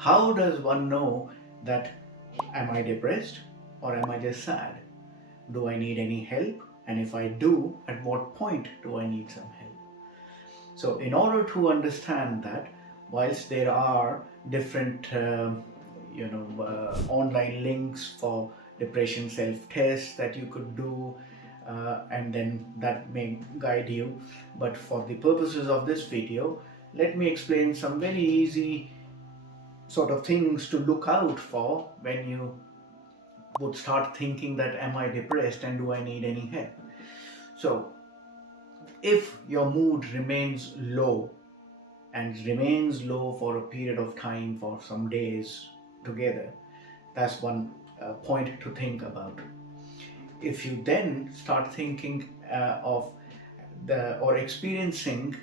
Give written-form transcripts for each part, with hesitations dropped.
How does one know that am I depressed or am I just sad? Do I need any help? And if I do, at what point do I need some help? So, in order to understand that, whilst there are different, online links for depression self-tests that you could do, and then that may guide you. But for the purposes of this video, let me explain some very easy sort of things to look out for when you would start thinking that am I depressed and do I need any help? So, if your mood remains low and remains low for a period of time, for some days together, that's one point to think about. If you then start thinking of the or experiencing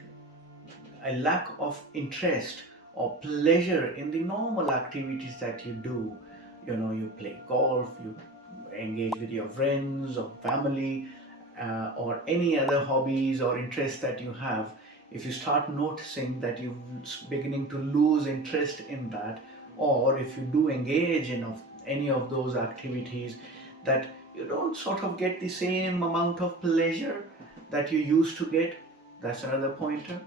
a lack of interest or pleasure in the normal activities that you do, you play golf, you engage with your friends or family, or any other hobbies or interests that you have, if you start noticing that you're beginning to lose interest in that, or if you do engage in any of those activities, that you don't sort of get the same amount of pleasure that you used to get, that's another pointer.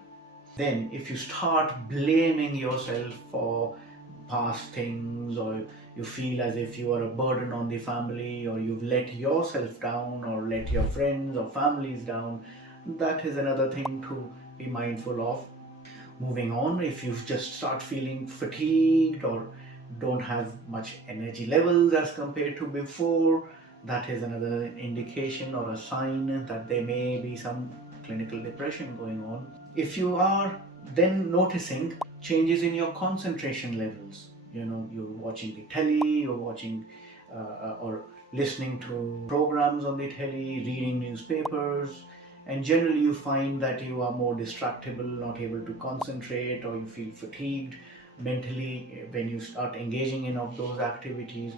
Then if you start blaming yourself for past things, or you feel as if you are a burden on the family, or you've let yourself down or let your friends or families down, that is another thing to be mindful of. Moving on, if you just start feeling fatigued or don't have much energy levels as compared to before, that is another indication or a sign that there may be some clinical depression going on. If you are then noticing changes in your concentration levels, you're watching the telly, you're watching or listening to programs on the telly, reading newspapers, and generally you find that you are more distractible, not able to concentrate, or you feel fatigued mentally when you start engaging in of those activities,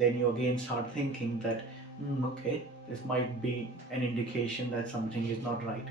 then you again start thinking that okay, this might be an indication that something is not right.